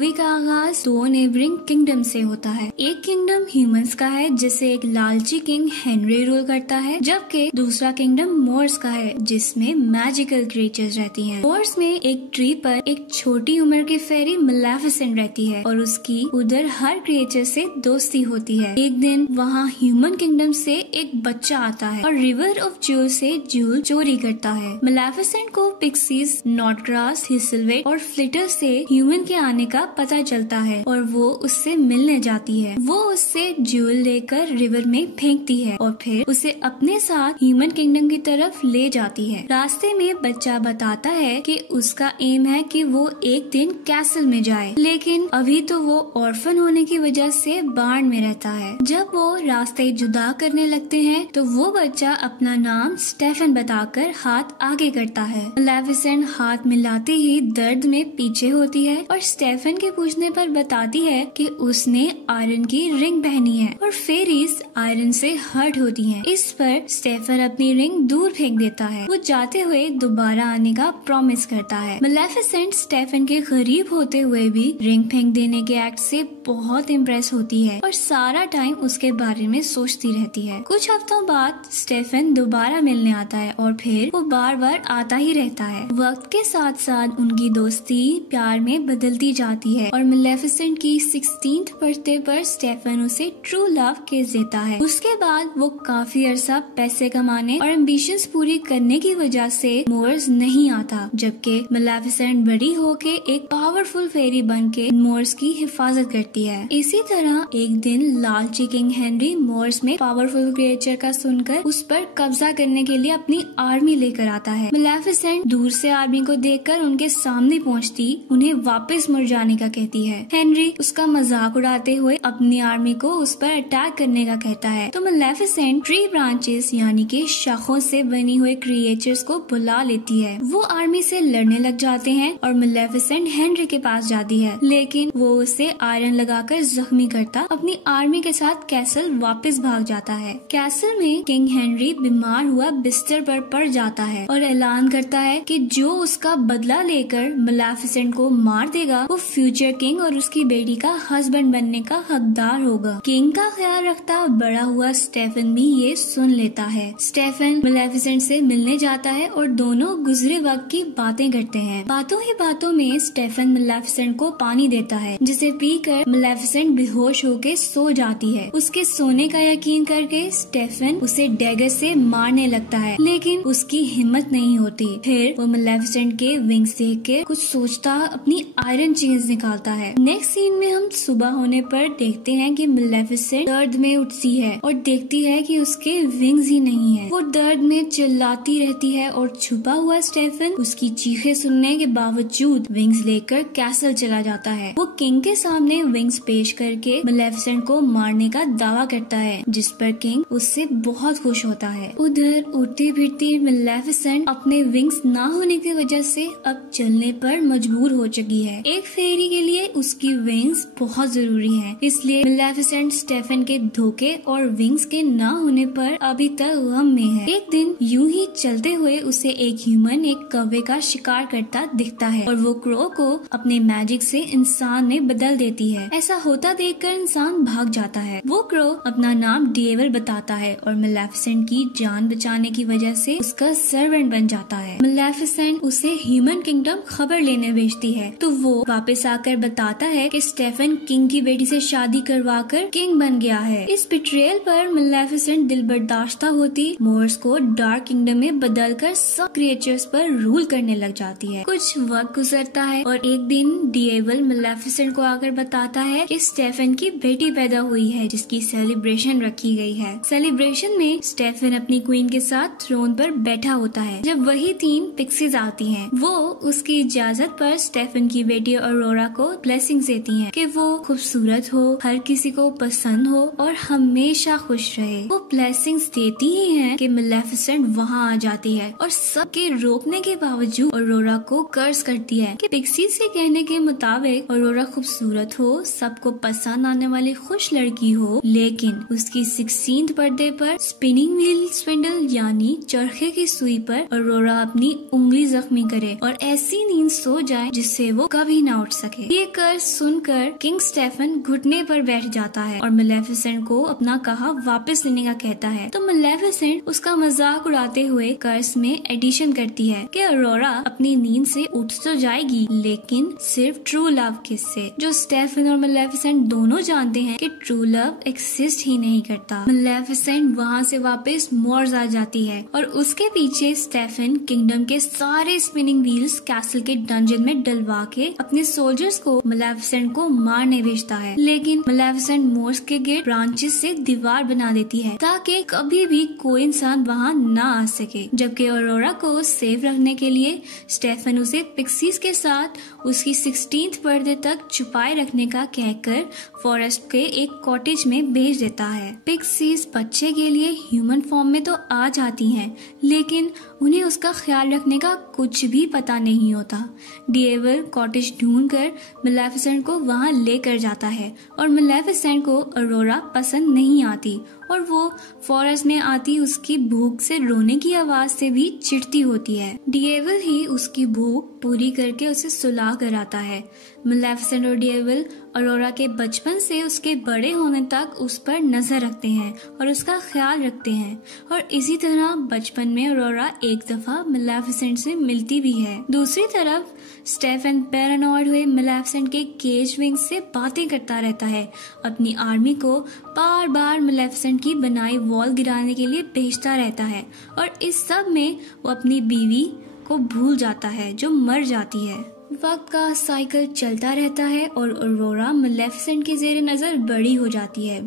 Movie का आगाज दो नेबरिंग किंगडम से होता है। एक किंगडम ह्यूमंस का है जिसे एक लालची किंग हेनरी रूल करता है, जबकि दूसरा किंगडम मोर्स का है जिसमें मैजिकल क्रिएचर्स रहती हैं। मोर्स में एक ट्री पर एक छोटी उम्र की फेरी मलेफिसेंट रहती है और उसकी उधर हर क्रिएचर से दोस्ती होती है। एक दिन वहाँ ह्यूमन किंगडम से एक बच्चा आता है और रिवर ऑफ ज्यूल से ज्यूल चोरी करता है। मलेफिसेंट को पिक्सीज, नॉटग्रास, हिसलवेट और फ्लिटर से ह्यूमन के आने का पता चलता है और वो उससे मिलने जाती है। वो उससे ज्यूल लेकर रिवर में फेंकती है और फिर उसे अपने साथ ह्यूमन किंगडम की तरफ ले जाती है। रास्ते में बच्चा बताता है कि उसका एम है कि वो एक दिन कैसल में जाए, लेकिन अभी तो वो ऑर्फन होने की वजह से बाढ़ में रहता है। जब वो रास्ते जुदा करने लगते हैं तो वो बच्चा अपना नाम स्टेफन बताकर हाथ आगे करता है। मलेफिसेंट हाथ मिलाते ही दर्द में पीछे होती है और स्टेफन के पूछने पर बताती है कि उसने आयरन की रिंग पहनी है और फेरीज आयरन से हर्ट होती हैं। इस पर स्टेफन अपनी रिंग दूर फेंक देता है। वो जाते हुए दोबारा आने का प्रॉमिस करता है। मलेफिसेंट स्टेफन के करीब होते हुए भी रिंग फेंक देने के एक्ट से बहुत इम्प्रेस होती है और सारा टाइम उसके बारे में सोचती रहती है। कुछ हफ्तों बाद स्टेफन दोबारा मिलने आता है और फिर वो बार बार आता ही रहता है। वक्त के साथ साथ उनकी दोस्ती प्यार में बदलती जाती है और मलेफिसेंट की 16th बर्थडे पर स्टेफन उसे ट्रू लव किस देता है। उसके बाद वो काफी अरसा पैसे कमाने और एम्बिशंस पूरी करने की वजह से मोर्स नहीं आता, जबकि मलेफिसेंट बड़ी होके एक पावरफुल फेरी बनके मोर्स की हिफाजत करती है। इसी तरह एक दिन लालची किंग हेनरी मोर्स में पावरफुल क्रिएचर का सुनकर उस पर कब्जा करने के लिए अपनी आर्मी लेकर आता है। मलेफिसेंट दूर से आर्मी को देखकर उनके सामने पहुंचती उन्हें वापस मुड़ जाने का कहती है। हेनरी उसका मजाक उड़ाते हुए अपनी आर्मी को उस पर अटैक करने का कहता है, तो मलेफिसेंट ट्री ब्रांचेस यानी कि शाखों से बनी हुए क्रिएचर्स को बुला लेती है। वो आर्मी से लड़ने लग जाते हैं और मलेफिसेंट हेनरी के पास जाती है, लेकिन वो उसे आयरन लगाकर जख्मी करता अपनी आर्मी के साथ कैसल वापस भाग जाता है। कैसल में किंग हेनरी बीमार हुआ बिस्तर पर पड़ जाता है और ऐलान करता है कि जो उसका बदला लेकर मलेफिसेंट को मार देगा वो फ्यूचर किंग और उसकी बेटी का हस्बैंड बनने का हकदार होगा। किंग का ख्याल रखता बड़ा हुआ स्टेफन भी ये सुन लेता है। स्टेफन मलेफिसेंट से मिलने जाता है और दोनों गुजरे वक्त की बातें करते हैं। बातों ही बातों में स्टेफन मलेफिसेंट को पानी देता है, जिसे पीकर मलेफिसेंट बेहोश होकर सो जाती है। उसके सोने का यकीन करके स्टेफन उसे डैगर से मारने लगता है, लेकिन उसकी हिम्मत नहीं होती। फिर वो मलेफिसेंट के विंग्स देख के कुछ सोचता अपनी आयरन चेन्स निकालता है। नेक्स्ट सीन में हम सुबह होने पर देखते हैं कि मलेफिसेंट दर्द में उठती है और देखती है कि उसके विंग्स ही नहीं है। वो दर्द में चिल्लाती रहती है और छुपा हुआ स्टेफन उसकी चीखें सुनने के बावजूद विंग्स लेकर कैसल चला जाता है। वो किंग के सामने विंग्स पेश करके मलेफिसेंट को मारने का दावा करता है, जिस पर किंग उससे बहुत खुश होता है। उधर उड़ती फिरती मलेफिसेंट अपने विंग्स ना होने की वजह से अब चलने पर मजबूर हो चुकी है। एक फेरी के लिए उसकी विंग्स बहुत जरूरी है, इसलिए मलेफिसेंट स्टेफन के धोखे और विंग्स के ना होने पर अभी तक गम में है। एक दिन यूं ही चलते हुए उसे एक ह्यूमन एक कौवे का शिकार करता दिखता है और वो क्रो को अपने मैजिक से इंसान में बदल देती है। ऐसा होता देखकर इंसान भाग जाता है। वो क्रो अपना नाम डेविल बताता है और मलेफिसेंट की जान बचाने की वजह से उसका सर्वेंट बन जाता है। मलेफिसेंट उसे ह्यूमन किंगडम खबर लेने भेजती है, तो वो वापस आकर बताता है कि स्टेफन किंग की बेटी से शादी करवाकर किंग बन गया है। इस बिट्रेयल पर मलेफिसेंट दिल बर्दाश्ता होती मोर्स को डार्क किंगडम में बदलकर सब क्रिएचर्स पर रूल करने लग जाती है। कुछ वक्त गुजरता है और एक दिन डेविल मलेफिसेंट को आकर बताता है कि स्टेफन की बेटी पैदा हुई है, जिसकी सेलिब्रेशन रखी गई है। सेलिब्रेशन में स्टेफन अपनी क्वीन के साथ थ्रोन पर बैठा होता है। जब वही 3 पिक्सीज आती हैं, वो उसकी इजाजत पर स्टेफन की बेटी ऑरोरा को ब्लेसिंग्स देती हैं कि वो खूबसूरत हो, हर किसी को पसंद हो और हमेशा खुश रहे। वो ब्लेसिंग्स देती ही हैं कि मलेफिसेंट वहाँ आ जाती है और सबके रोकने के बावजूद ऑरोरा को कर्स करती है कि पिक्सीज के कहने के मुताबिक ऑरोरा खूबसूरत हो, सबको पसंद आने वाली खुश लड़की हो, लेकिन उसकी 16th बर्थडे पर स्पिनिंग व्हील स्पिंडल यानी चरखे की सुई पर ऑरोरा अपनी उंगली जख्मी करे और ऐसी नींद सो जाए जिससे वो कभी ना उठ सके। सके। ये कर्ज सुनकर किंग स्टेफन घुटने पर बैठ जाता है और मेलेफिसेंट को अपना कहा वापस लेने का कहता है। तो मेलेफिसेंट उसका मजाक उड़ाते हुए कर्ज में एडिशन करती है कि अरोरा अपनी नींद से उठ तो जाएगी, लेकिन सिर्फ ट्रू लव किस से, जो स्टेफन और मेलेफिसेंट दोनों जानते हैं कि ट्रू लव एक्सिस्ट ही नहीं करता। मेलेफिसेंट वहाँ से वापस मोर्स आ जाती है और उसके पीछे स्टेफन किंगडम के सारे स्पिनिंग व्हील्स कैसल के डंजन में डलवा के अपने सोल्जर्स को मेलेफिसेंट को मारने भेजता है, लेकिन मेलेफिसेंट मोर्स के गिर्द ब्रांचेस से दीवार बना देती है ताकि कभी भी कोई इंसान वहाँ ना आ सके। जबकि अरोरा को सेफ रखने के लिए स्टेफन उसे पिक्सीज के साथ उसकी 16th बर्थडे तक छुपाए रखने का कहकर फॉरेस्ट के एक कॉटेज में भेज देता है। पिक्सीज बच्चे के लिए ह्यूमन फॉर्म में तो आ जाती हैं, लेकिन उन्हें उसका ख्याल रखने का कुछ भी पता नहीं होता। डिएवल कॉटेज ढूंढकर मेलेफिसेंट को वहां लेकर जाता है और मेलेफिसेंट को अरोरा पसंद नहीं आती और वो फॉरेस्ट में आती उसकी भूख से रोने की आवाज से भी चिढ़ती होती है। डिएवल ही उसकी भूख पूरी करके उसे सुला कर आता है। मेलेफिसेंट और डिएवल अरोरा के बचपन से उसके बड़े होने तक उस पर नजर रखते हैं और उसका ख्याल रखते हैं, और इसी तरह बचपन में अरोरा एक दफा मेलेफिसेंट से मिलती भी है। दूसरी तरफ स्टेफन पैरानॉइड हुए मेलेफिसेंट के केज विंग से बातें करता रहता है। अपनी आर्मी को बार बार मेलेफिसेंट की बनाई वॉल गिराने के लिए भेजता रहता है और इस सब में वो अपनी बीवी को भूल जाता है जो मर जाती है। वक्त का साइकिल चलता रहता है और अरोरा मेलेफिसेंट की जेर नजर बड़ी हो जाती है।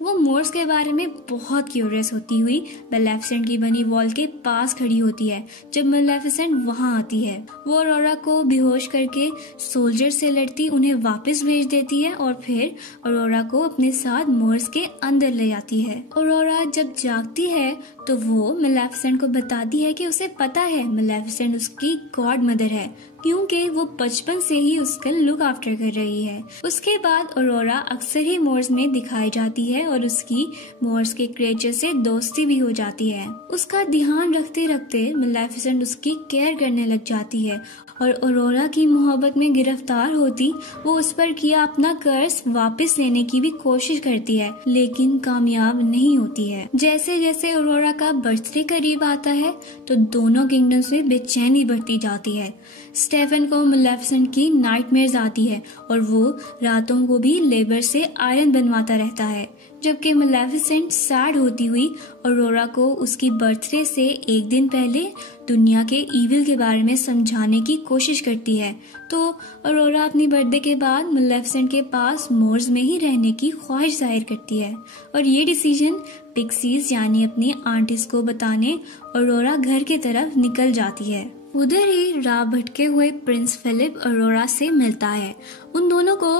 वो मोर्स के बारे में बहुत क्यूरियस होती हुई मेलेफिसेंट की बनी वॉल के पास खड़ी होती है जब मेलेफिसेंट वहां आती है। वो अरोरा को बेहोश करके सोल्जर से लड़ती उन्हें वापस भेज देती है और फिर अरोरा को अपने साथ मोर्स के अंदर ले जाती है। अरोरा जब जागती है तो वो मेलेफिसेंट को बताती है कि उसे पता है मेलेफिसेंट उसकी गॉड मदर है, क्योंकि वो बचपन से ही उसका लुक आफ्टर कर रही है। उसके बाद अरोरा अक्सर ही मोर्स में दिखाई जाती है और उसकी मोर्स के क्रिएचर से दोस्ती भी हो जाती है। उसका ध्यान रखते रखते मेलेफिसेंट उसकी केयर करने लग जाती है और अरोरा की मोहब्बत में गिरफ्तार होती वो उस पर किया अपना कर्ज वापस लेने की भी कोशिश करती है, लेकिन कामयाब नहीं होती है। जैसे जैसे अरोरा का बर्थडे करीब आता है तो दोनों किंगडम्स में बेचैनी बढ़ती जाती है। स्टेफन को मेलेफिसेंट की नाइटमेयर्स आती है और वो रातों को भी लेबर से आयरन बनवाता रहता है, जबकि मेलेफिसेंट सैड होती हुई अरोरा को उसकी बर्थडे से एक दिन पहले दुनिया के ईविल के बारे में समझाने की कोशिश करती है। तो अरोरा अपनी बर्थडे के बाद मेलेफिसेंट के पास मोर्स में ही रहने की ख्वाहिश जाहिर करती है और ये डिसीजन पिक्सीज यानी अपनी आंटीज को बताने अरोरा घर की तरफ निकल जाती है। उधर ही राह भटके हुए प्रिंस फिलिप अरोरा से मिलता है। उन दोनों को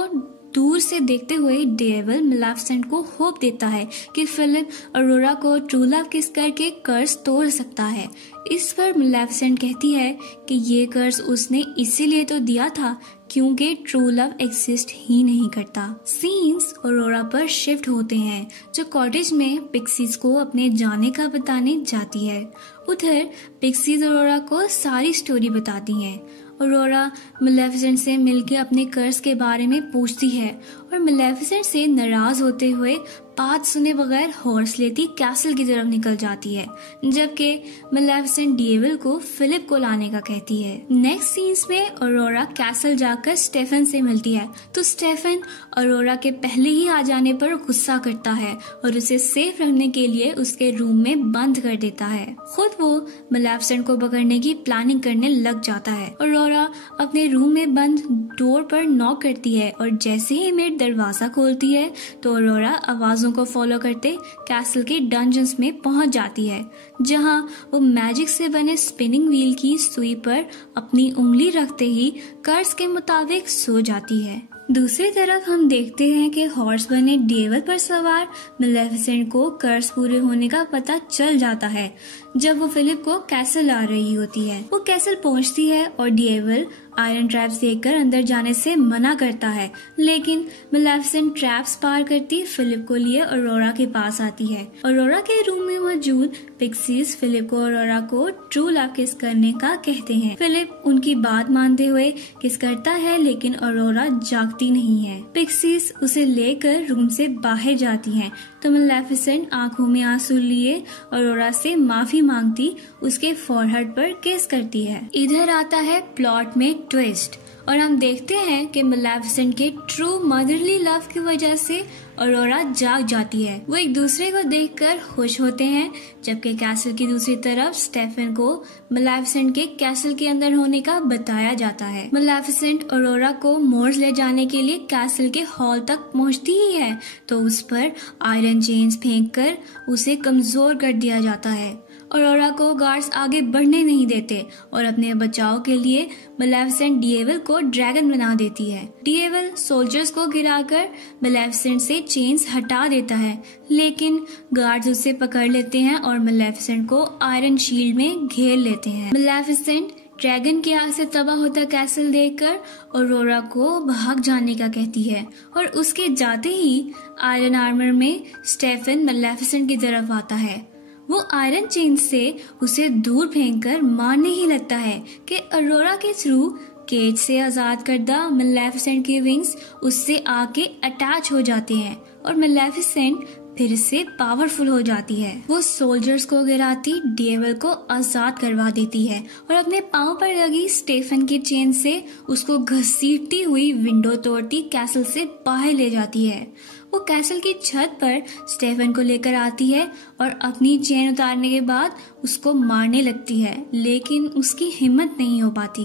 दूर से देखते हुए डेविल मेलेफिसेंट को होप देता है कि फिलिप अरोरा को ट्रू लव किस करके कर्ज तोड़ सकता है। इस पर मेलेफिसेंट कहती है कि ये कर्ज उसने इसीलिए तो दिया था क्योंकि ट्रू लव एक्सिस्ट ही नहीं करता। सीन्स अरोरा पर शिफ्ट होते हैं जो कॉटेज में पिक्सीज को अपने जाने का बताने जाती है। उधर पिक्सीज अरोरा को सारी स्टोरी बताती हैं। अरोरा मेलेफिसेंट से मिलकर अपने कर्ज के बारे में पूछती है और मेलेफिसेंट से नाराज होते हुए बात सुने बगैर हॉर्स लेती कैसल की तरफ निकल जाती है, जबकि मेलेफिसेंट डेविल को फिलिप को लाने का कहती है। नेक्स्ट सीन्स में अरोरा कैसल जाकर स्टेफन से मिलती है तो स्टेफन अरोरा के पहले ही आ जाने पर गुस्सा करता है और उसे सेफ रखने के लिए उसके रूम में बंद कर देता है। खुद वो मेलेफिसेंट को पकड़ने की प्लानिंग करने लग जाता है। अरोरा अपने रूम में बंद डोर पर नॉक करती है और जैसे ही मेड दरवाजा खोलती है तो अरोरा आवाजों को फॉलो करते कैसल के डंजन्स में पहुंच जाती है, जहां वो मैजिक से बने स्पिनिंग व्हील की सुई पर अपनी उंगली रखते ही कर्ज के मुताबिक सो जाती है। दूसरी तरफ हम देखते हैं कि हॉर्स बने डेविल पर सवार मेलेफिसेंट को कर्ज पूरे होने का पता चल जाता है जब वो फिलिप को कैसल ला रही होती है। वो कैसल पहुंचती है और डेविल आयरन ट्रैप्स देखकर अंदर जाने से मना करता है, लेकिन मेलेफिसेंट ट्रैप्स पार करती फिलिप को लिए ऑरोरा के पास आती है। ऑरोरा के रूम में मौजूद पिक्सीज फिलिप को ऑरोरा को ट्रू लव किस करने का कहते हैं। फिलिप उनकी बात मानते हुए किस करता है, लेकिन ऑरोरा जागती नहीं है। पिक्सीज उसे लेकर रूम से बाहर जाती हैं, तो मेलेफिसेंट आंखों में आंसू लिए ऑरोरा से माफी मांगती उसके फोरहेड पर किस करती है। इधर आता है प्लॉट में ट्विस्ट और हम देखते हैं कि मेलेफिसेंट के ट्रू मदरली लव की वजह से ऑरोरा जाग जाती है। वो एक दूसरे को देखकर खुश होते हैं, जबकि कैसल की दूसरी तरफ स्टेफन को मेलेफिसेंट के कैसल के अंदर होने का बताया जाता है। मेलेफिसेंट ऑरोरा को मोर्स ले जाने के लिए कैसल के हॉल तक पहुंचती ही है, तो उस पर आयरन चेन्स फेंककर उसे कमजोर कर दिया जाता है। ऑरोरा को गार्ड्स आगे बढ़ने नहीं देते और अपने बचाव के लिए मेलेफिसेंट डेविल को ड्रैगन बना देती है। डेविल सोल्जर्स को गिराकर मेलेफिसेंट से चेन्स हटा देता है, लेकिन गार्ड्स उसे पकड़ लेते हैं और मेलेफिसेंट को आयरन शील्ड में घेर लेते हैं। मेलेफिसेंट ड्रैगन की आग से तबाह होता कैसल देखकर ऑरोरा को भाग जाने का कहती है और उसके जाते ही आयरन आर्मर में स्टेफन मेलेफिसेंट की तरफ आता है। वो आयरन चेन से उसे दूर फेंककर मारने ही लगता है कि ऑरोरा के थ्रू केज से आजाद करदा मेलेफिसेंट के विंग्स उससे आके अटैच हो जाते हैं और मेलेफिसेंट फिर से पावरफुल हो जाती है। वो सोल्जर्स को गिराती डेविल को आजाद करवा देती है और अपने पांव पर लगी स्टेफन की चेन से उसको घसीटती हुई विंडो तोड़ती कैसल से बाहर ले जाती है। वो कैसल की छत पर स्टेफन को लेकर आती है और अपनी चेन उतारने के बाद उसको मारने लगती है, लेकिन उसकी हिम्मत नहीं हो पाती।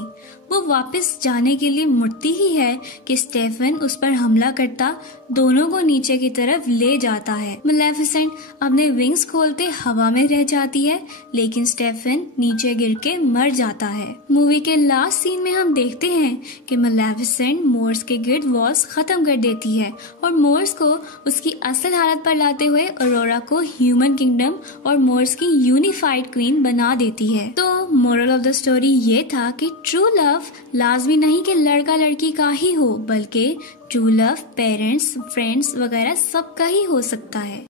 वो वापस जाने के लिए मुड़ती ही है कि स्टेफन उस पर हमला करता दोनों को नीचे की तरफ ले जाता है। मेलेफिसेंट अपने विंग्स खोलते हवा में रह जाती है, लेकिन स्टेफन नीचे गिर के मर जाता है। मूवी के लास्ट सीन में हम देखते हैं कि मेलेफिसेंट मोर्स के गिर्द वॉल्स खत्म कर देती है और मोर्स को उसकी असल हालत पर लाते हुए ऑरोरा को ह्यूमन किंगडम और मोर्स की यूनिफाइड क्वीन बना देती है। तो मोरल ऑफ द स्टोरी ये था कि ट्रू लव लाजमी नहीं कि लड़का लड़की का ही हो, बल्कि ट्रू लव पेरेंट्स, फ्रेंड्स वगैरह सबका ही हो सकता है।